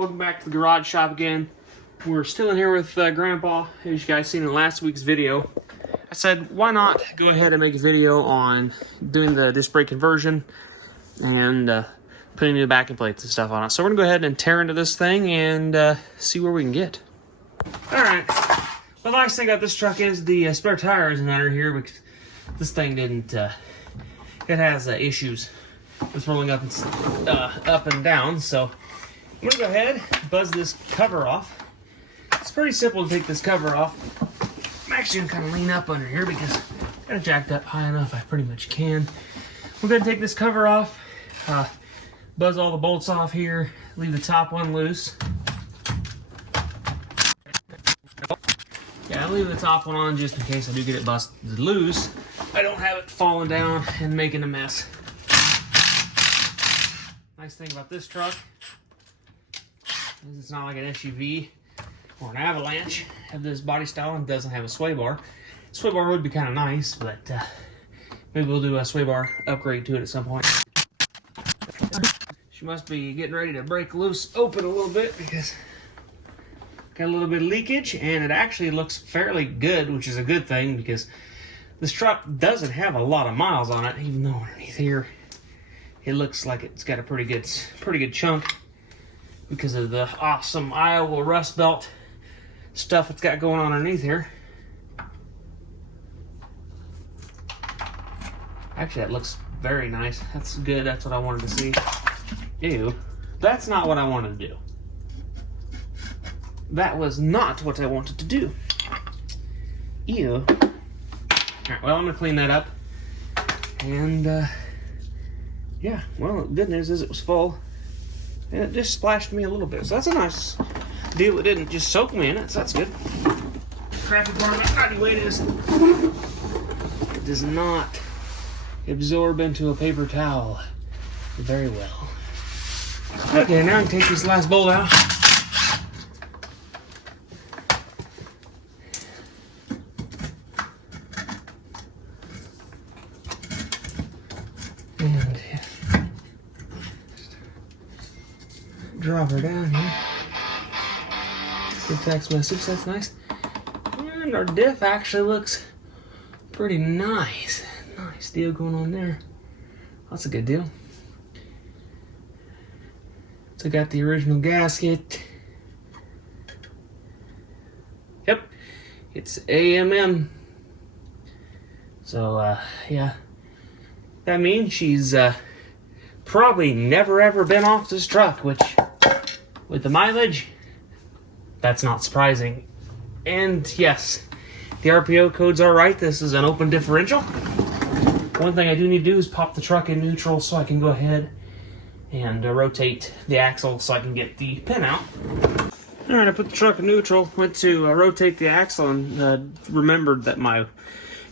welcome back to the garage shop again. We're still in here with Grandpa, as you guys seen in last week's video. I said, why not go ahead and make a video on doing the disc brake conversion and putting new backing plates and stuff on it. So we're gonna go ahead and tear into this thing and see where we can get. All right. Well, the nice thing about this truck is the spare tire isn't under here because this thing didn't. It has issues with rolling up and down. So I'm gonna go ahead and buzz this cover off. It's pretty simple to take this cover off. I'm actually gonna kind of lean up under here because I got it jacked up high enough. I pretty much can. We're gonna take this cover off, buzz all the bolts off here, leave the top one loose. Yeah, I'll leave the top one on just in case I do get it busted loose. I don't have it falling down and making a mess. Nice thing about this truck is it's not like an SUV or an Avalanche. Have this body style and doesn't have a sway bar. Sway bar would be kind of nice, but maybe we'll do a sway bar upgrade to it at some point. She must be getting ready to break loose open a little bit because got a little bit of leakage, and it actually looks fairly good, which is a good thing because this truck doesn't have a lot of miles on it, even though underneath here it looks like it's got a pretty good chunk because of the awesome Iowa Rust Belt stuff it's got going on underneath here. Actually, that looks very nice. That's good. That's what I wanted to see. Ew. That's not what I wanted to do. That was not what I wanted to do. Ew. Alright, well, I'm going to clean that up. And, yeah, well, the good news is it was full. And it just splashed me a little bit. So that's a nice deal. It didn't just soak me in it, so that's good. Crappy part of my body weight is it does not absorb into a paper towel very well. Okay, now I can take this last bolt out. And drop her down here. Good text message, that's nice. And our diff actually looks pretty nice. Nice deal going on there. That's a good deal. Took out the original gasket. Yep, it's AMM. So, yeah. That means she's probably never ever been off this truck, which, with the mileage, that's not surprising. And yes, the RPO codes are right. This is an open differential. One thing I do need to do is pop the truck in neutral so I can go ahead and rotate the axle so I can get the pin out. Alright, I put the truck in neutral, went to rotate the axle, and remembered that my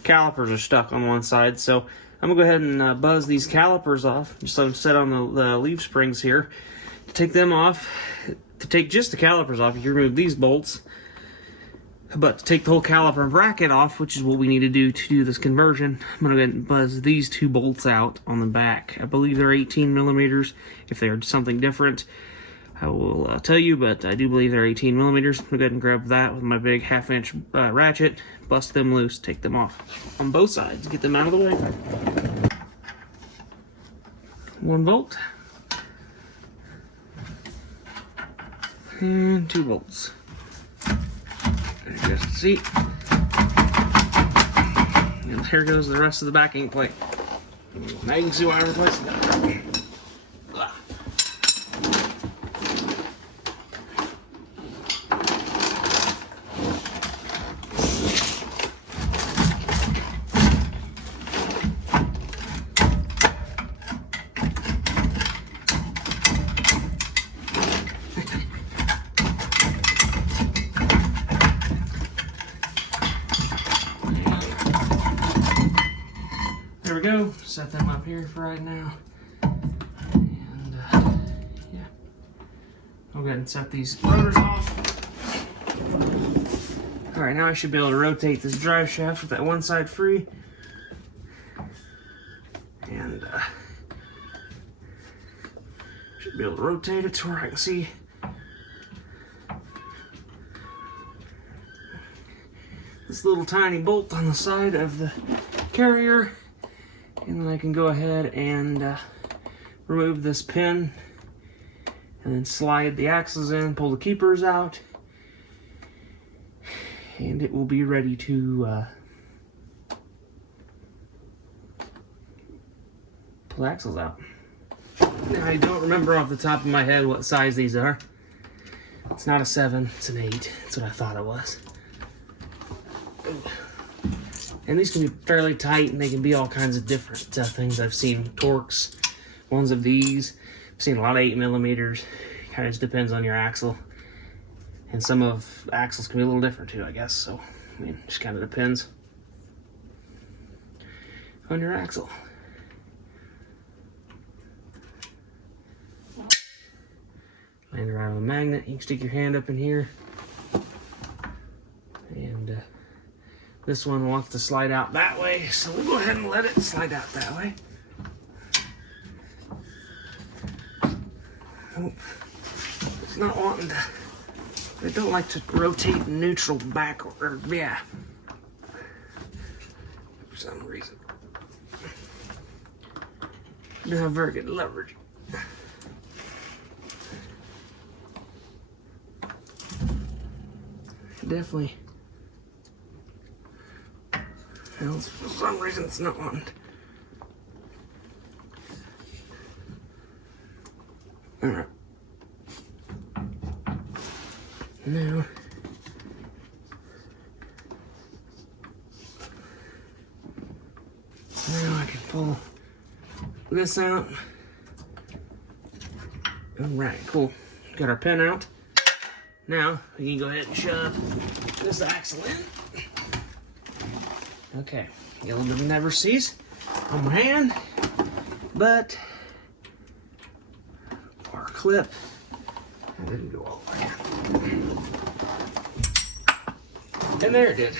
calipers are stuck on one side, so I'm going to go ahead and buzz these calipers off, just let them sit on the leaf springs here. To take them off, to take just the calipers off, you remove these bolts, but to take the whole caliper bracket off, which is what we need to do this conversion, I'm going to go ahead and buzz these two bolts out on the back. I believe they're 18 millimeters. If they're something different, I will tell you, but I do believe they're 18 millimeters. I'm going to go ahead and grab that with my big 1/2-inch ratchet, bust them loose, take them off on both sides, get them out of the way. 1 bolt. And 2 bolts. Adjust the seat. And here goes the rest of the backing plate. Now you can see why I replaced that. There we go. Set them up here for right now. And yeah. I'll go ahead and set these rotors off. Alright, now I should be able to rotate this drive shaft with that one side free. And should be able to rotate it to where I can see this little tiny bolt on the side of the carrier, and then I can go ahead and remove this pin and then slide the axles in, pull the keepers out, and it will be ready to pull the axles out. Now, I don't remember off the top of my head what size these are. It's not a 7, it's an 8. That's what I thought it was. And these can be fairly tight, and they can be all kinds of different things. I've seen Torx, ones of these. I've seen a lot of 8mm. Kind of just depends on your axle. And some of axles can be a little different too, I guess. So, I mean, just kind of depends on your axle. Land around with a magnet. You can stick your hand up in here. And this one wants to slide out that way, so we'll go ahead and let it slide out that way. Oh, it's not wanting to. They don't like to rotate neutral back, or yeah, for some reason. They don't have very good leverage. Definitely. Well, for some reason it's not wanting. Alright. Now I can pull this out. Alright, cool. Got our pin out. Now we can go ahead and shove this axle in. Okay, a little bit of never sees on my hand, but our clip didn't go all the way in. And there it did.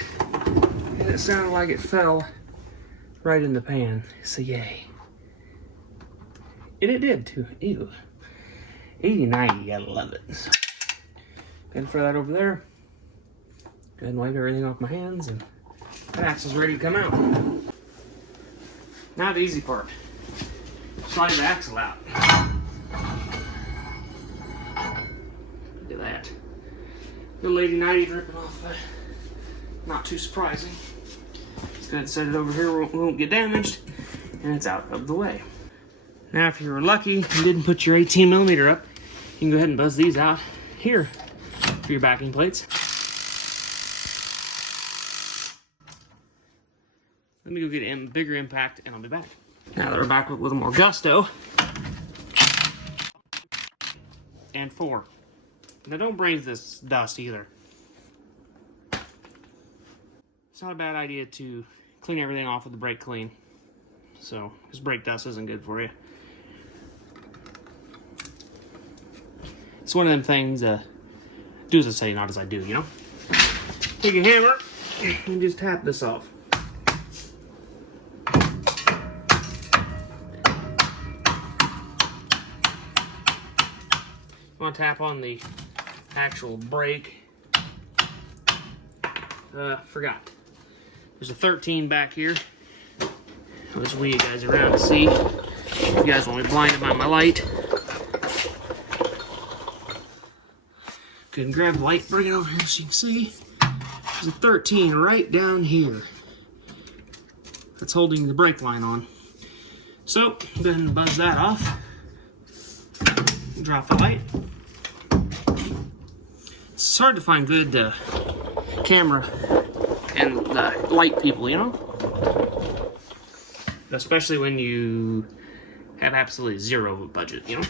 And it sounded like it fell right in the pan, so yay. And it did too. Ew. 80/90, you gotta love it. So, go ahead and throw that over there. Go ahead and wipe everything off my hands, and that axle's ready to come out. Now the easy part. Slide the axle out. Look at that. Little 80/90 dripping off there. Not too surprising. Just go ahead and set it over here where it won't get damaged, and it's out of the way. Now if you were lucky and didn't put your 18mm up, you can go ahead and buzz these out here for your backing plates. Let me go get a bigger impact and I'll be back. Now that we're back with a little more gusto. And 4. Now don't braze this dust either. It's not a bad idea to clean everything off with the brake clean. So, because brake dust isn't good for you. It's one of them things, do as I say, not as I do, you know? Take a hammer and just tap this off. You want to tap on the actual brake. Forgot. There's a 13 back here. I'll just wheel you guys around to see. You guys won't be blinded by my light. Go ahead and grab the light, bring it over here so you can see. There's a 13 right down here. That's holding the brake line on. So, go ahead and buzz that off. Drop the light. It's hard to find good camera and light people, you know? Especially when you have absolutely zero budget, you know?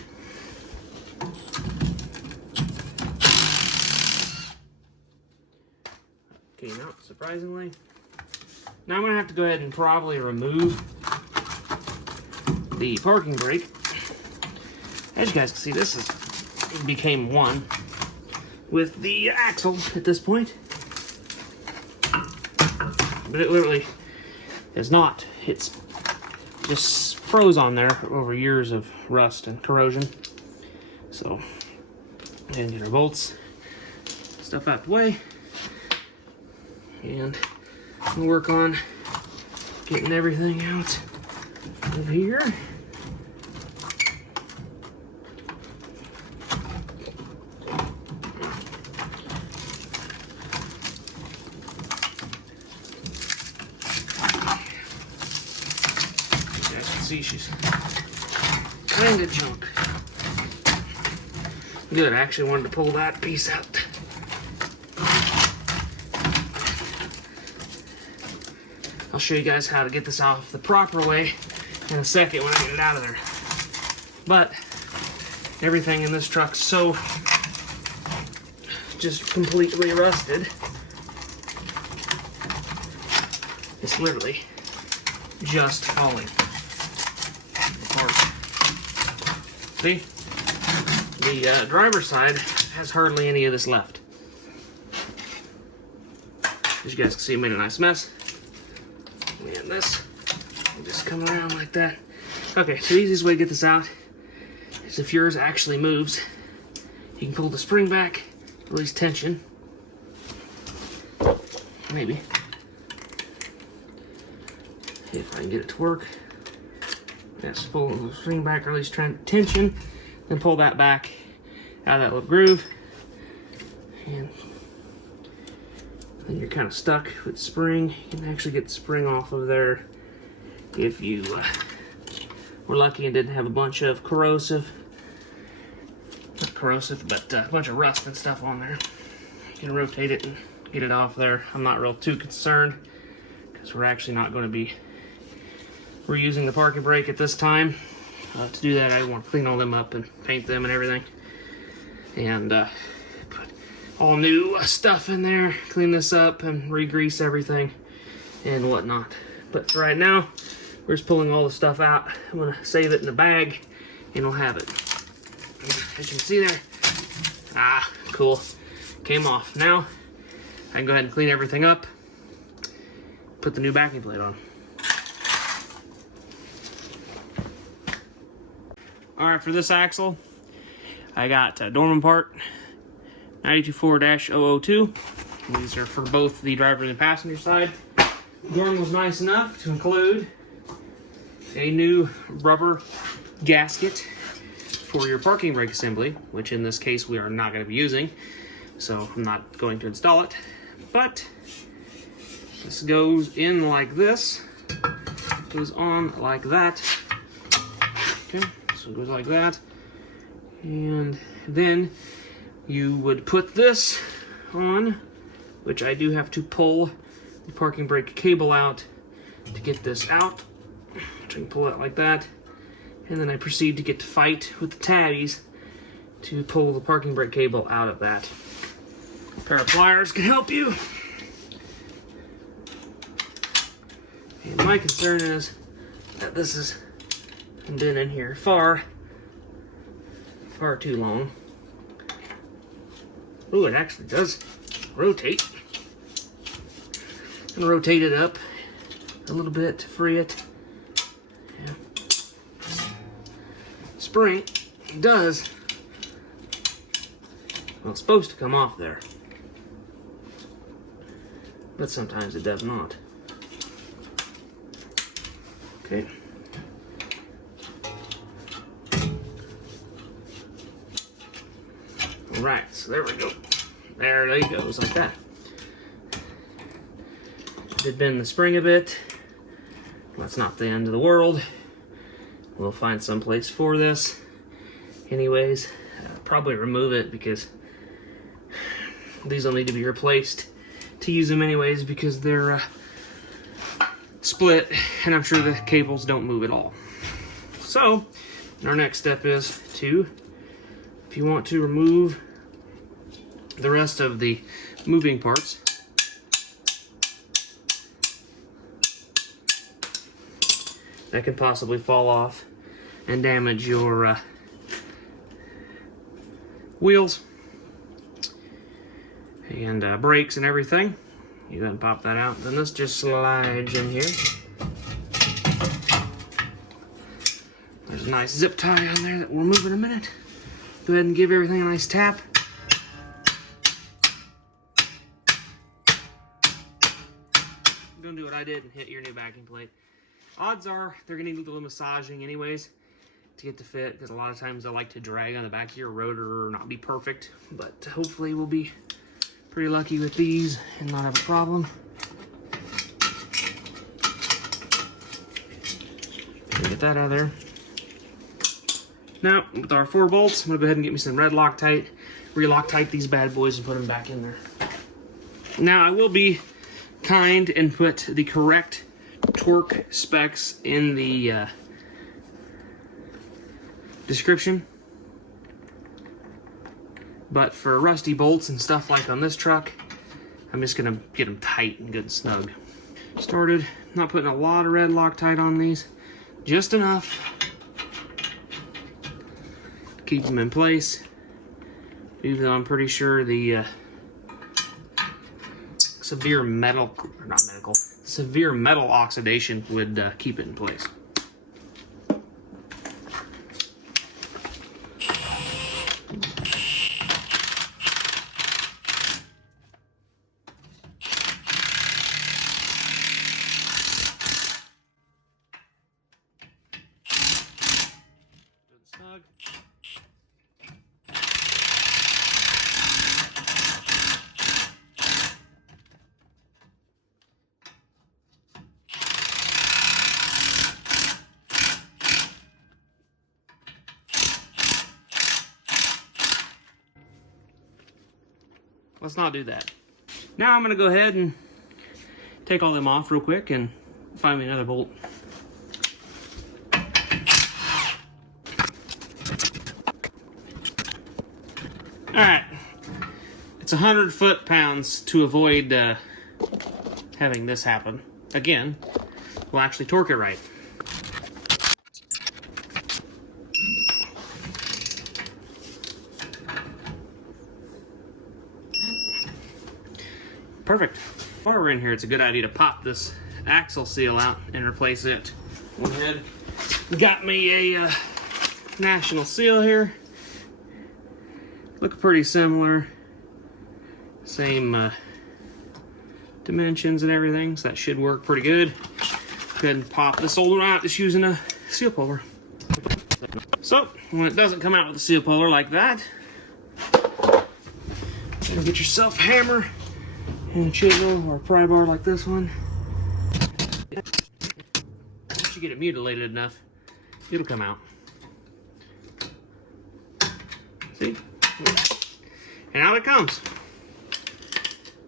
Okay, now, surprisingly, now I'm going to have to go ahead and probably remove the parking brake. As you guys can see, this became one with the axle at this point. But it literally is not. It's just froze on there over years of rust and corrosion. So, and get our bolts, stuff out the way. And we'll work on getting everything out of here. You guys can see she's kind of junk. Good, I actually wanted to pull that piece out. I'll show you guys how to get this off the proper way in a second when I get it out of there. But everything in this truck's so just completely rusted. It's literally just falling apart. See? The driver's side has hardly any of this left. As you guys can see, it made a nice mess. And this will just come around like that. Okay, so the easiest way to get this out is if yours actually moves, you can pull the spring back, release tension. Maybe. If I can get it to work. Yes, pull the spring back, release tension, then pull that back out of that little groove. And then you're kind of stuck with the spring. You can actually get the spring off of there if you were lucky and didn't have a bunch of corrosive, not corrosive, but a bunch of rust and stuff on there. You can rotate it and get it off there. I'm not real too concerned because we're actually not going to be reusing the parking brake at this time. To do that, I want to clean all them up and paint them and everything. And put all new stuff in there, clean this up and re-grease everything and whatnot. But for right now, we're just pulling all the stuff out. I'm gonna save it in a bag and we'll have it. As you can see there, cool, came off. Now, I can go ahead and clean everything up, put the new backing plate on. All right, for this axle, I got Dorman part 924-002. These are for both the driver and the passenger side. Dorman was nice enough to include a new rubber gasket for your parking brake assembly, which in this case we are not going to be using, so I'm not going to install it. But this goes in like this, goes on like that. Okay. So it goes like that, and then you would put this on, which I do have to pull the parking brake cable out to get this out, which I can pull out like that, and then I proceed to get to fight with the tabbies to pull the parking brake cable out of that. A pair of pliers can help you. And my concern is that this is been in here far too long. Ooh, it actually does rotate. I'm gonna rotate it up a little bit to free it. Yeah. Spring does, well, it's supposed to come off there, but sometimes it does not. Okay. Alright, so there we go. There it goes, like that. Did bend the spring a bit. That's not the end of the world. We'll find some place for this. Anyways, I'll probably remove it because these will need to be replaced to use them anyways because they're split and I'm sure the cables don't move at all. So, our next step is to, if you want to remove the rest of the moving parts, that can possibly fall off and damage your wheels and brakes and everything. You then pop that out, then this just slides in here. There's a nice zip tie on there that we'll move in a minute. Go ahead and give everything a nice tap. don't do what I did and hit your new backing plate. Odds are they're going to need a little massaging anyways to get to fit, because a lot of times they like to drag on the back of your rotor or not be perfect. But hopefully we'll be pretty lucky with these and not have a problem. Get that out of there. Now, with our 4 bolts, I'm going to go ahead and get me some red Loctite, re-Loctite these bad boys and put them back in there. Now, I will be kind and put the correct torque specs in the description. But for rusty bolts and stuff like on this truck, I'm just going to get them tight and good and snug. Started, not putting a lot of red Loctite on these, just enough to keep them in place, even though I'm pretty sure the severe metal oxidation would keep it in place. Snug. Let's not do that. Now I'm going to go ahead and take all them off real quick and find me another bolt. Alright, it's 100 foot-pounds to avoid having this happen. Again, we'll actually torque it right. Perfect. While we're in here, it's a good idea to pop this axle seal out and replace it. Went ahead, got me a National seal here. Look pretty similar. Same dimensions and everything, so that should work pretty good. Go ahead and pop this old one out just using a seal puller. So, when it doesn't come out with a seal puller like that, then get yourself a hammer and a chisel or a pry bar like this one. Once you get it mutilated enough, it'll come out. See? And out it comes. Like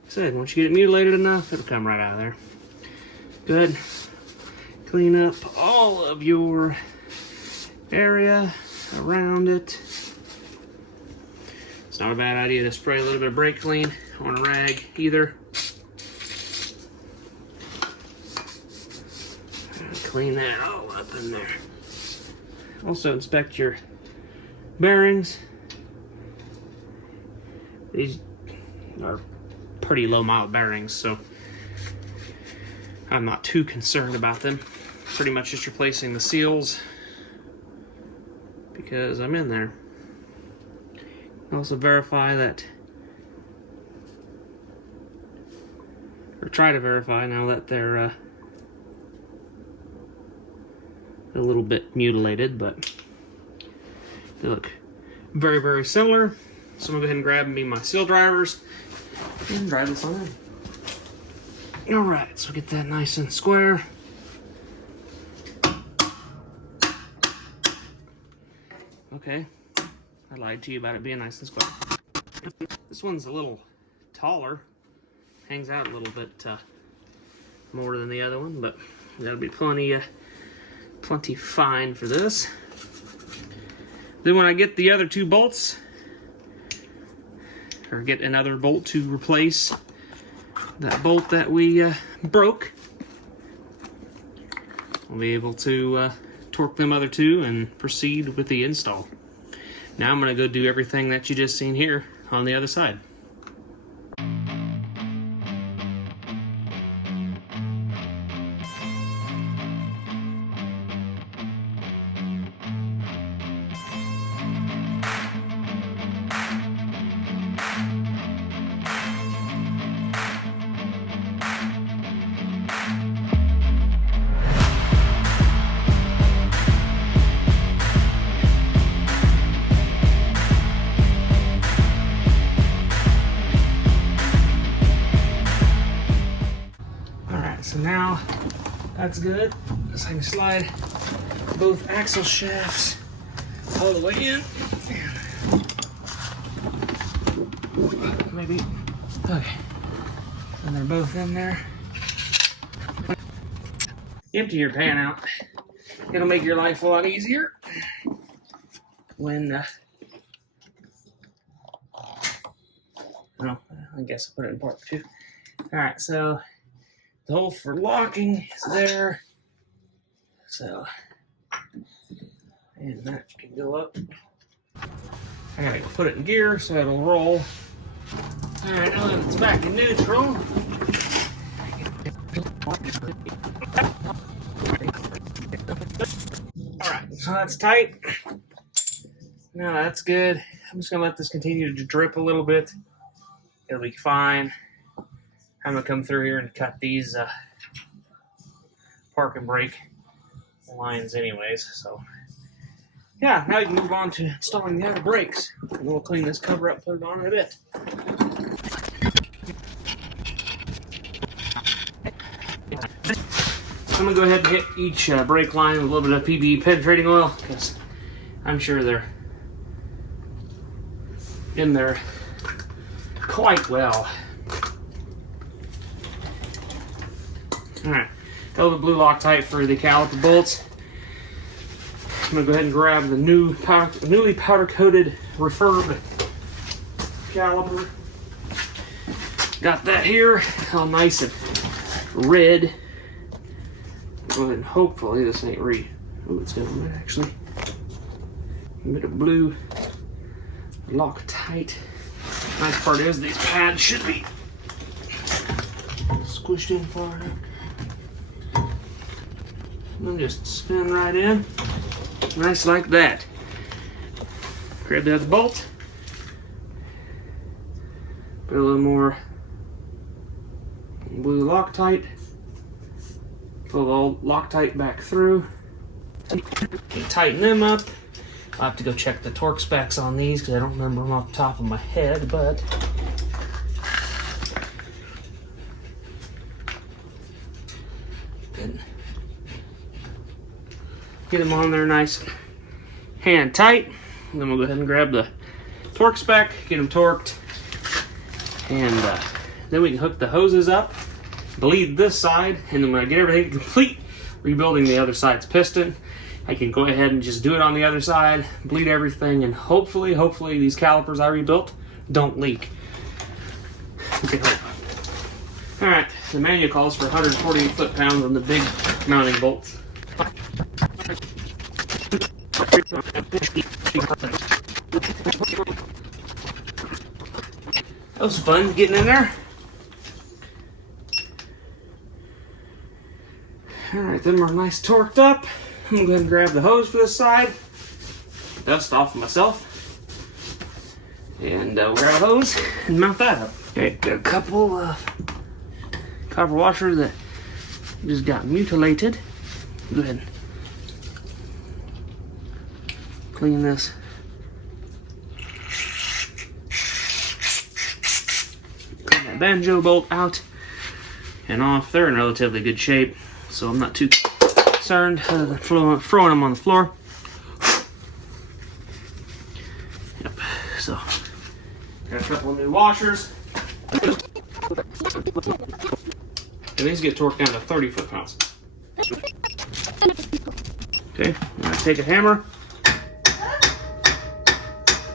I said, once you get it mutilated enough, it'll come right out of there. Good. Clean up all of your area around it. It's not a bad idea to spray a little bit of brake clean on a rag either. Clean that all up in there. Also inspect your bearings. These are pretty low mile bearings, so I'm not too concerned about them. Pretty much just replacing the seals because I'm in there. Also verify that, or try to verify now that they're a little bit mutilated, but they look very, very similar. So I'm gonna go ahead and grab me my seal drivers and drive this on in. All right, so get that nice and square. Okay, I lied to you about it being nice and square. This one's a little taller, hangs out a little bit more than the other one, but that'll be plenty fine for this. Then when I get the other 2 bolts, or get another bolt to replace that bolt that we broke, I'll be able to torque them other 2 and proceed with the install. Now I'm going to go do everything that you just seen here on the other side. So now that's good. So I can slide both axle shafts all the way in. Maybe. Okay. And they're both in there. Empty your pan out. It'll make your life a lot easier when well, I guess I'll put it in part two. Alright, so the hole for locking is there. So, and that can go up. I gotta put it in gear so it'll roll. Alright, now that it's back in neutral. Alright, so that's tight. Now that's good. I'm just gonna let this continue to drip a little bit. It'll be fine. I'm gonna come through here and cut these park and brake lines anyways, so yeah, now you can move on to installing the outer brakes. And we'll clean this cover up, put it on in a bit. I'm gonna go ahead and hit each brake line with a little bit of PB penetrating oil because I'm sure they're in there quite well. Alright, got the blue Loctite for the caliper bolts. I'm going to go ahead and grab the newly powder coated refurb caliper. Got that here, all nice and red. Go ahead and hopefully this ain't oh, it's got a actually a bit of blue Loctite. Nice part is these pads should be squished in far enough. And just spin right in. Nice like that. Grab that bolt. Put a little more blue Loctite. Pull the old Loctite back through. Tighten them up. I'll have to go check the torque specs on these because I don't remember them off the top of my head, but good. Get them on there nice hand tight. And then we'll go ahead and grab the torque spec, get them torqued, and then we can hook the hoses up, bleed this side, and then when I get everything complete, rebuilding the other side's piston, I can go ahead and just do it on the other side, bleed everything, and hopefully these calipers I rebuilt don't leak. We can hope. Alright, the manual calls for 148 foot-pounds on the big mounting bolts. That was fun getting in there. Alright, then we're nice torqued up. I'm gonna go ahead and grab the hose for this side. Dust off of myself. And we'll grab a hose and mount that up. Okay, got a couple copper washers that just got mutilated. Go ahead and clean this. Clean that banjo bolt out and off. They're in relatively good shape, so I'm not too concerned throwing them on the floor. Yep, so got a couple of new washers. And these get torqued down to 30 foot-pounds. Okay, I'm gonna take a hammer,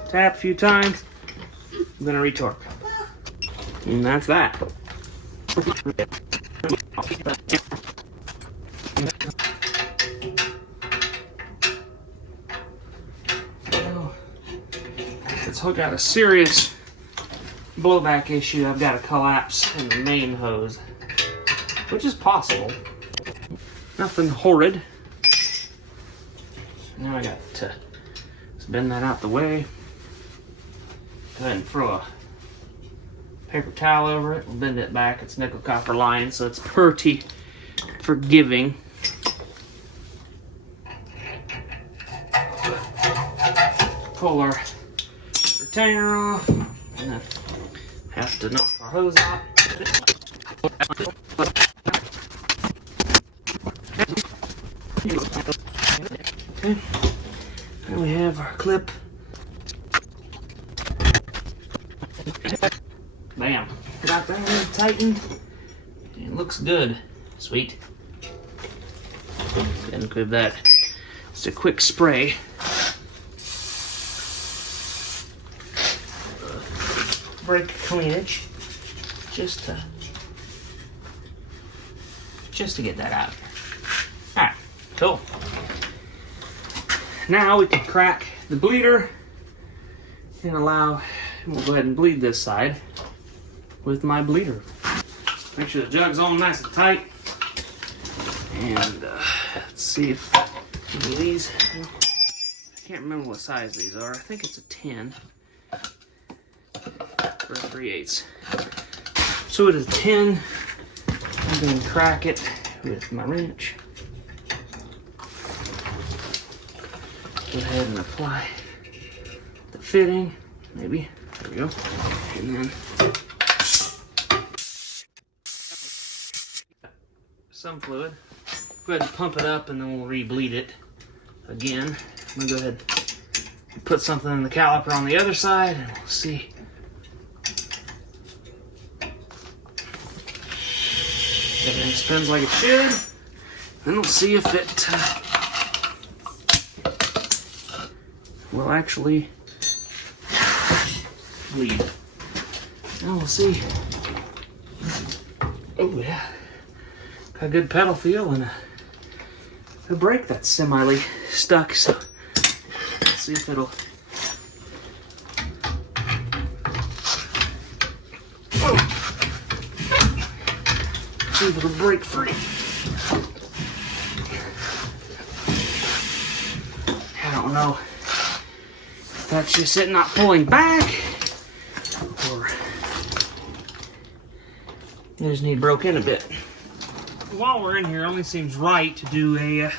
tap a few times, I'm gonna retorque. And that's that. Let's hook out a serious blowback issue. I've got a collapse in the main hose, which is possible. Nothing horrid. Now I got to bend that out the way. Go ahead and throw a paper towel over it and bend it back. It's nickel copper line, so it's pretty forgiving. Pull our retainer off and then have to knock our hose out. Okay. Now we have our clip. Bam. Got that one tightened. It looks good. Sweet. And clip that. Just a quick spray. Brake cleanage. Just to get that out. Alright, cool. Now we can crack the bleeder and we'll go ahead and bleed this side with my bleeder. Make sure the jug's all nice and tight. And let's see if any of these, I can't remember what size these are. I think it's a 10 or 3/8. So it is 10. I'm going to crack it with my wrench. Go ahead and apply the fitting, maybe. There we go. And then some fluid. Go ahead and pump it up and then we'll re-bleed it again. I'm going to go ahead and put something in the caliper on the other side and we'll see. Everything spins like it should. Then we'll see if it will actually bleed. Now we'll see. Oh yeah. Got a good pedal feel and a brake that's semi stuck, so let's see if it'll. See if it'll break free. I don't know if that's just it not pulling back or you just need broke in a bit. While we're in here, it only seems right to do a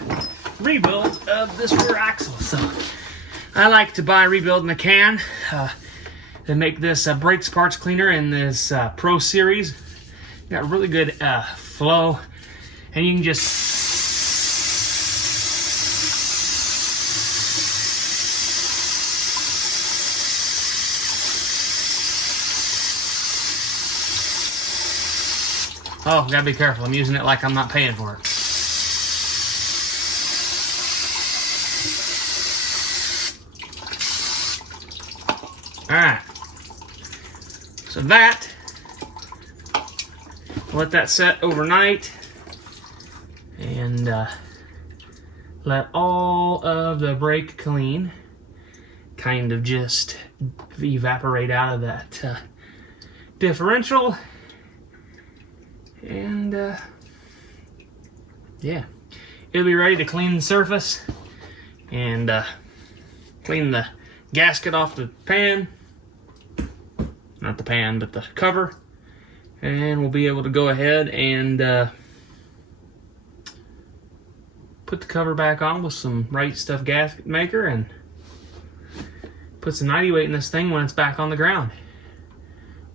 rebuild of this rear axle. So I like to buy rebuild in a can. They make this brakes parts cleaner in this Pro Series. Got really good flow, and you can just gotta be careful. I'm using it like I'm not paying for it. Alright. So that, let that set overnight and let all of the brake clean kind of just evaporate out of that differential. And yeah, it'll be ready to clean the surface and clean the gasket off the pan, not the pan but the cover, and we'll be able to go ahead and put the cover back on with some Right Stuff gasket maker and put some 90 weight in this thing when it's back on the ground.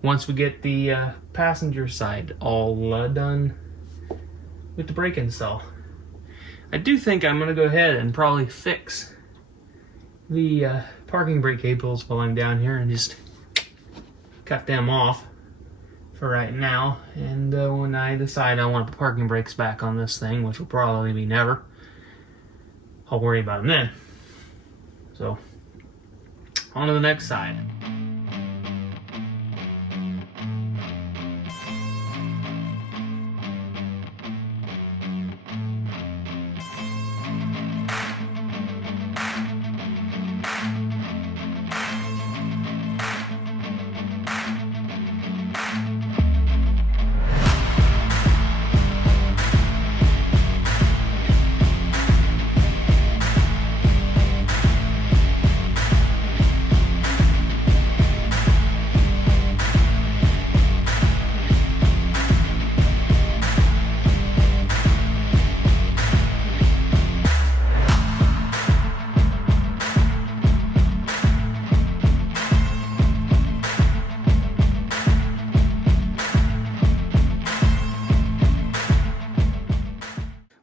Once we get the passenger side all done with the brake install. I do think I'm going to go ahead and probably fix the parking brake cables while I'm down here and just cut them off for right now. And when I decide I want to put parking brakes back on this thing, which will probably be never, I'll worry about them then. So, on to the next side.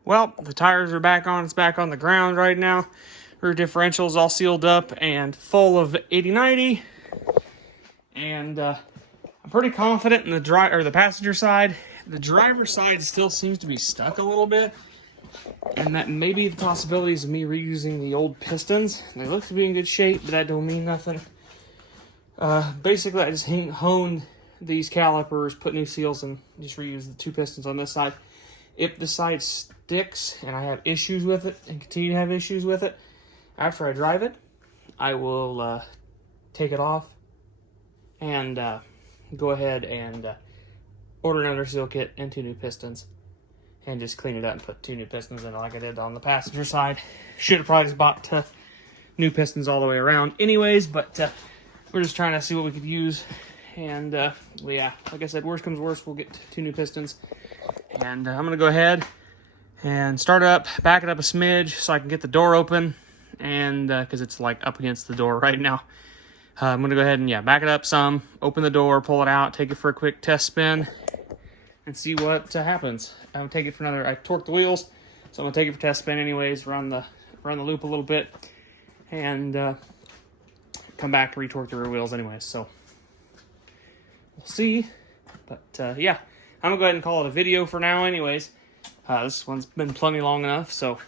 Well, the tires are back on. It's back on the ground right now. Rear differential is all sealed up and full of 80/90. And I'm pretty confident in the passenger side. The driver's side still seems to be stuck a little bit. And that may be the possibilities of me reusing the old pistons. They look to be in good shape, but that don't mean nothing. Basically, I just honed these calipers, put new seals, and just reuse the 2 pistons on this side. If the side sticks and I have issues with it and continue to have issues with it, after I drive it, I will take it off and go ahead and order another seal kit and 2 new pistons. And just clean it up and put 2 new pistons in it like I did on the passenger side. Should have probably just bought new pistons all the way around anyways, but we're just trying to see what we could use. And well, yeah, like I said, worst comes worst, we'll get 2 new pistons. And I'm going to go ahead and start it up, back it up a smidge so I can get the door open. And because it's like up against the door right now. I'm going to go ahead and back it up some, open the door, pull it out, take it for a quick test spin, and see what happens. I'm gonna take it for another. I torqued the wheels, so I'm gonna take it for test spin anyways. Run the loop a little bit, and come back and retorque the rear wheels anyways. So we'll see. But yeah, I'm gonna go ahead and call it a video for now. Anyways, this one's been plenty long enough. So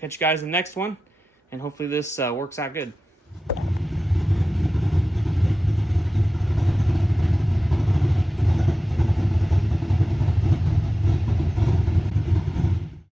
catch you guys in the next one, and hopefully this works out good.